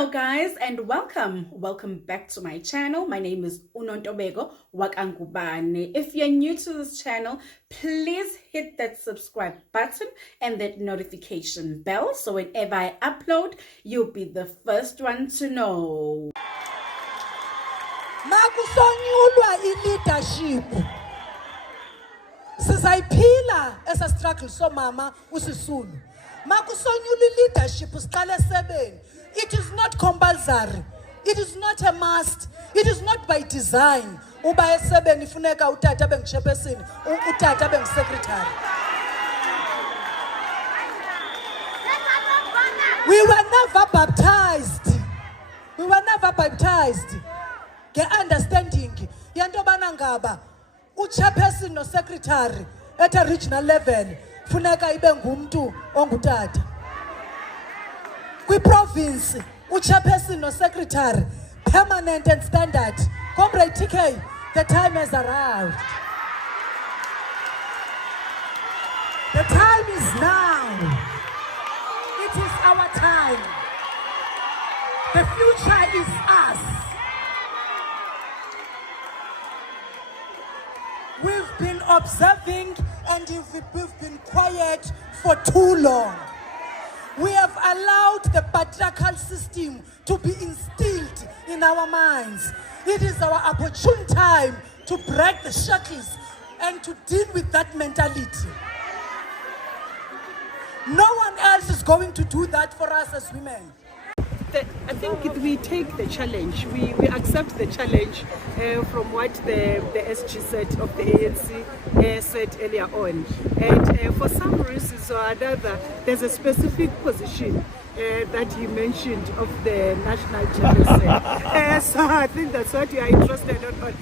Hello guys and welcome back to my channel. My name is Unontobeko Wakangubane. If you're new to this channel, please hit that subscribe button and that notification bell so whenever I upload, you'll be the first one to know. Makusonyulwa leadership. Sizayiphila esa struggle so mama usisulu. Makusonyulwa leadership siqale sebeni. It is not compulsory. It is not a must. It is not by design. Uba esebeni funeka utata abe nguchairperson, utata abe secretary. We were never baptized. We were never baptized. Get understanding. Yanto bana ngaba uchairperson no secretary at a regional level funeka ibe ngumntu ongutata. Province, chairperson or secretary, permanent and standard. Comrade TK, the time has arrived. The time is now. It is our time. The future is us. We've been observing and we've been quiet for too long. We have allowed the patriarchal system to be instilled in our minds. It is our opportune time to break the shackles and to deal with that mentality. No one else is going to do that for us as women. I think we take the challenge. We accept the challenge from what the SG said of the ANC said earlier on. And for some reasons or another, there's a specific position that he mentioned of the national chairperson. So I think that's what you are interested in.